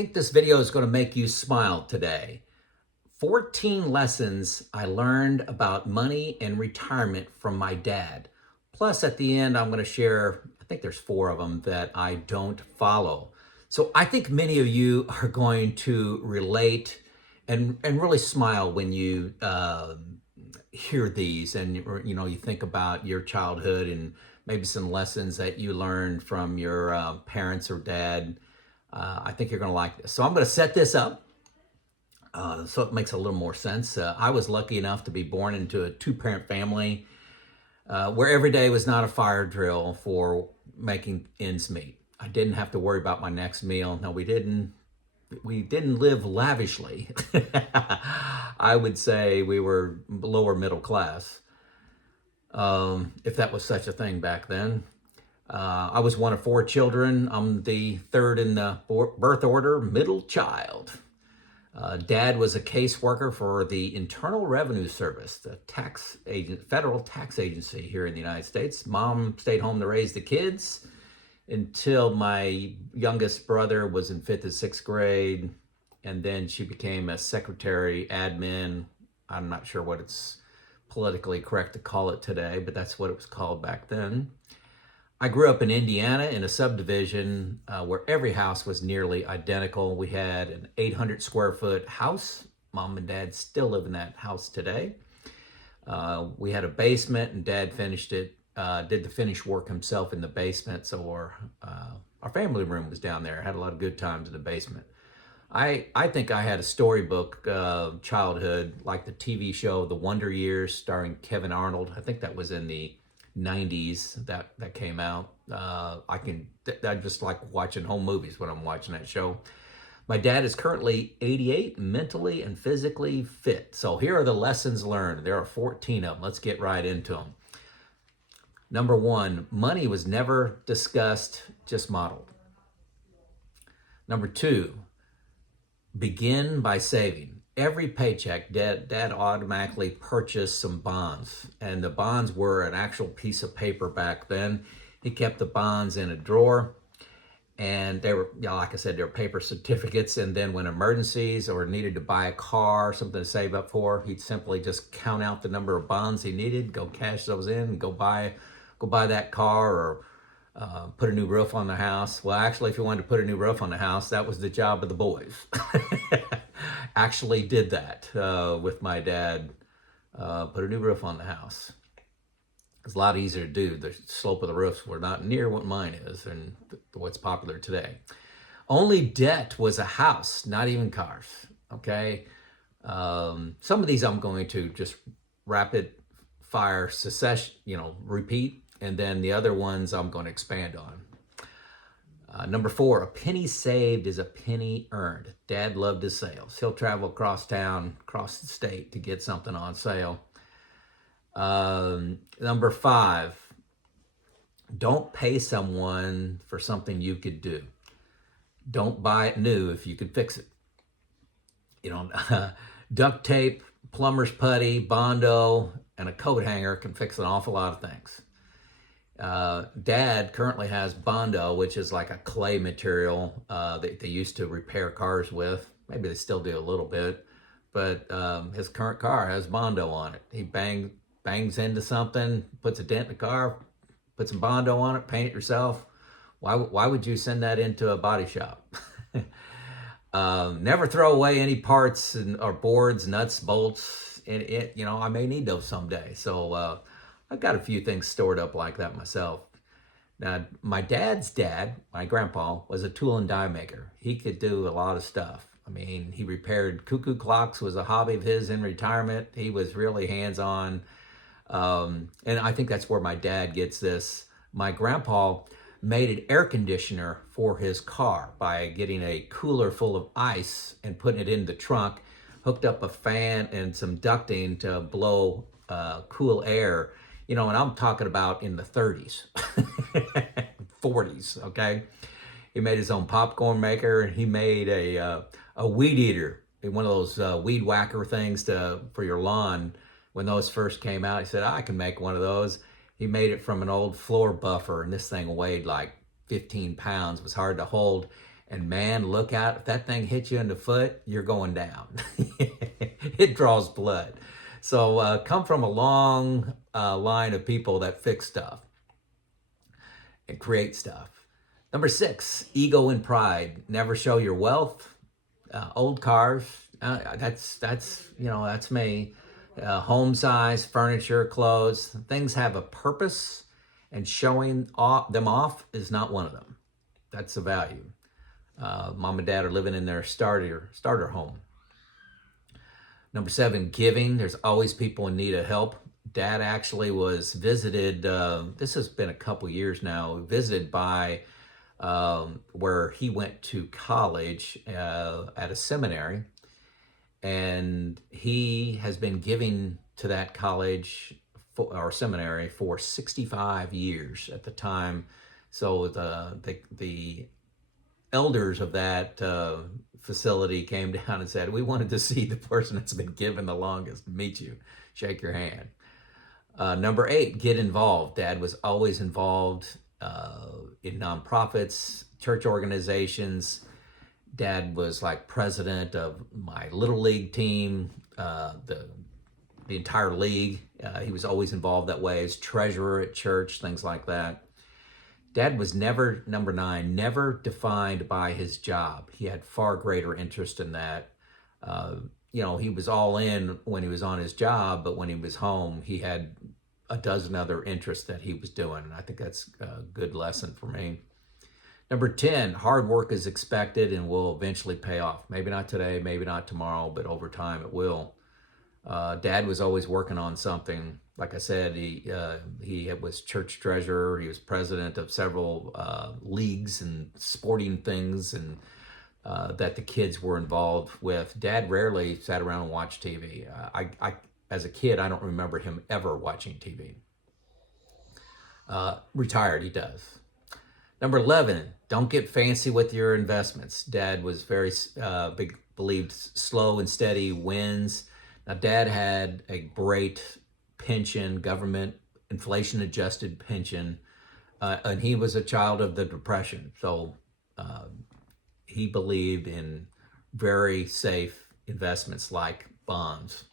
I think this video is going to make you smile today. 14 lessons I learned about money and retirement from my dad. Plus, at the end, I'm going to share, I think there's 4 of them that I don't follow. So I think many of you are going to relate and really smile when you hear these, and you think about your childhood and maybe some lessons that you learned from your parents or dad. I think you're going to like this. So I'm going to set this up so it makes a little more sense. I was lucky enough to be born into a 2-parent family where every day was not a fire drill for making ends meet. I didn't have to worry about my next meal. No, we didn't live lavishly. I would say we were lower middle class, if that was such a thing back then. I was one of 4 children. I'm the 3rd in the birth order, middle child. Dad was a caseworker for the Internal Revenue Service, the federal tax agency here in the United States. Mom stayed home to raise the kids until my youngest brother was in 5th and 6th grade. And then she became a secretary, admin. I'm not sure what it's politically correct to call it today, but that's what it was called back then. I grew up in Indiana in a subdivision where every house was nearly identical. We had an 800 square foot house. Mom and Dad still live in that house today. We had a basement, and Dad finished it, did the finish work himself in the basement. So our family room was down there. I had a lot of good times in the basement. I think I had a storybook childhood, like the TV show The Wonder Years starring Kevin Arnold. I think that was in the 90s that came out. I just like watching home movies when I'm watching that show. My dad is currently 88, mentally and physically fit. So here are the lessons learned. There are 14 of them. Let's get right into them. Number 1, money was never discussed, just modeled. Number 2, begin by saving. Every paycheck, Dad automatically purchased some bonds, and the bonds were an actual piece of paper back then. He kept the bonds in a drawer, and they were, like I said, they were paper certificates. And then when emergencies or needed to buy a car, something to save up for, he'd simply just count out the number of bonds he needed, go cash those in, and go buy that car, or put a new roof on the house. Well, actually, if you wanted to put a new roof on the house, that was the job of the boys. Actually did that with my dad. Put a new roof on the house. It's a lot easier to do. The slope of the roofs were not near what mine is and what's popular today. Only debt was a house, not even cars. Okay. Some of these I'm going to just rapid fire succession, repeat. And then the other ones I'm going to expand on. Number 4, a penny saved is a penny earned. Dad loved his sales. He'll travel across town, across the state to get something on sale. Number 5, don't pay someone for something you could do. Don't buy it new if you could fix it. Duct tape, plumber's putty, Bondo, and a coat hanger can fix an awful lot of things. Dad currently has Bondo, which is like a clay material that they used to repair cars with. Maybe they still do a little bit, but his current car has Bondo on it. He bangs into something, puts a dent in the car, puts some Bondo on it, paint it yourself. Why would you send that into a body shop? Never throw away any parts or boards, nuts, bolts. I may need those someday. So I've got a few things stored up like that myself. Now, my dad's dad, my grandpa, was a tool and die maker. He could do a lot of stuff. I mean, he repaired cuckoo clocks, was a hobby of his in retirement. He was really hands-on. And I think that's where my dad gets this. My grandpa made an air conditioner for his car by getting a cooler full of ice and putting it in the trunk, hooked up a fan and some ducting to blow cool air. And I'm talking about in the 30s, 40s, okay? He made his own popcorn maker. He made a weed eater, one of those weed whacker things for your lawn. When those first came out, he said, I can make one of those. He made it from an old floor buffer, and this thing weighed like 15 pounds. It was hard to hold. And man, look out, if that thing hits you in the foot, you're going down. It draws blood. So come from a long line of people that fix stuff and create stuff. Number 6, ego and pride. Never show your wealth. Old cars, that's me. Home size, furniture, clothes, things have a purpose, and showing them off is not one of them. That's the value. Mom and dad are living in their starter home. Number 7, giving. There's always people in need of help. Dad actually was visited, this has been a couple years now, visited by where he went to college at a seminary. And he has been giving to that college or seminary for 65 years at the time. So the elders of that facility came down and said, we wanted to see the person that's been given the longest, meet you, shake your hand. Number 8, get involved. Dad was always involved in nonprofits, church organizations. Dad was like president of my little league team, the entire league. He was always involved that way, as treasurer at church, things like that. Dad was never, number 9, never defined by his job. He had far greater interest in that. He was all in when he was on his job, but when he was home, he had a dozen other interests that he was doing. And I think that's a good lesson for me. Number 10, hard work is expected and will eventually pay off. Maybe not today, maybe not tomorrow, but over time it will. Dad was always working on something. Like I said, he was church treasurer. He was president of several leagues and sporting things and that the kids were involved with. Dad rarely sat around and watched TV. As a kid, I don't remember him ever watching TV. Retired, he does. Number 11, don't get fancy with your investments. Dad was very believed slow and steady wins. Now, Dad had a great pension, government inflation-adjusted pension, and he was a child of the Depression. So he believed in very safe investments like bonds.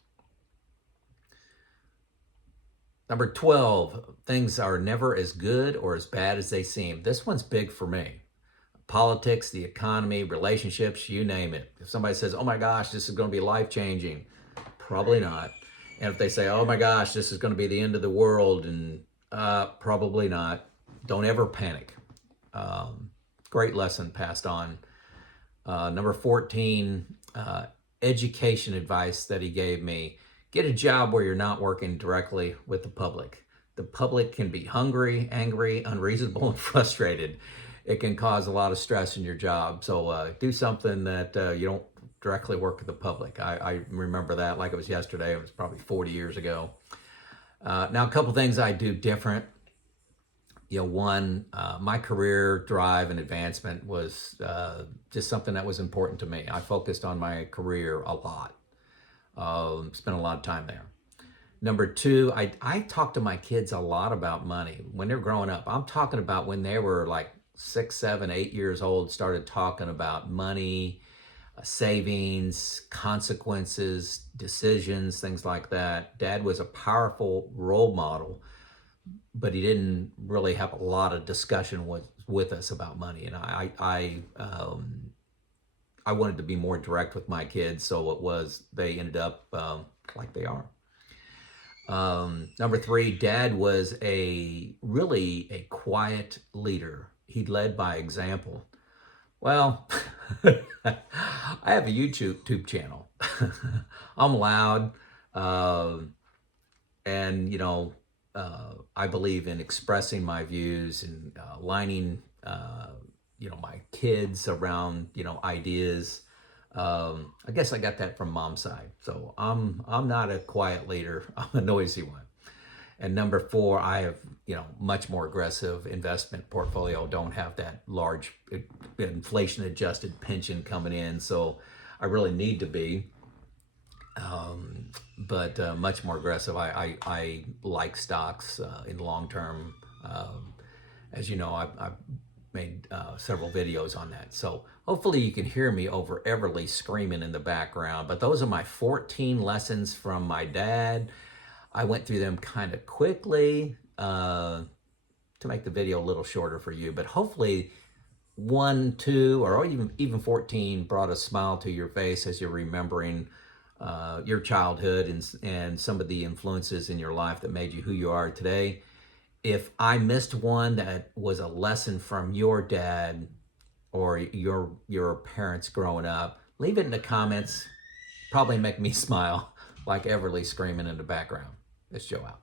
Number 12, things are never as good or as bad as they seem. This one's big for me. Politics, the economy, relationships, you name it. If somebody says, oh my gosh, this is going to be life-changing, probably not. And if they say, oh my gosh, this is going to be the end of the world, and probably not. Don't ever panic. Great lesson passed on. Number 14, education advice that he gave me. Get a job where you're not working directly with the public. The public can be hungry, angry, unreasonable, and frustrated. It can cause a lot of stress in your job. So do something that you don't directly work with the public. I remember that like it was yesterday. It was probably 40 years ago. Now, a couple things I do different. One, my career drive and advancement was just something that was important to me. I focused on my career a lot. Spent a lot of time there. Number 2, I talk to my kids a lot about money when they're growing up. I'm talking about when they were like 6, 7, 8 years old, started talking about money, savings, consequences, decisions, things like that. Dad was a powerful role model, but he didn't really have a lot of discussion with us about money. And I wanted to be more direct with my kids, so they ended up like they are. Number 3, Dad was really a quiet leader. He led by example. Well, I have a YouTube channel. I'm loud, and I believe in expressing my views and aligning my kids around ideas. I guess I got that from mom's side. So I'm not a quiet leader. I'm a noisy one. And number 4, I have much more aggressive investment portfolio. Don't have that large inflation adjusted pension coming in, so I really need to be. But much more aggressive. I like stocks in the long term. As you know, I've made several videos on that. So hopefully you can hear me over Everly screaming in the background. But those are my 14 lessons from my dad. I went through them kind of quickly to make the video a little shorter for you. But hopefully 1, 2, or even 14 brought a smile to your face as you're remembering your childhood and some of the influences in your life that made you who you are today. If I missed one that was a lesson from your dad or your parents growing up, leave it in the comments. Probably make me smile like Everly screaming in the background. It's Joe out.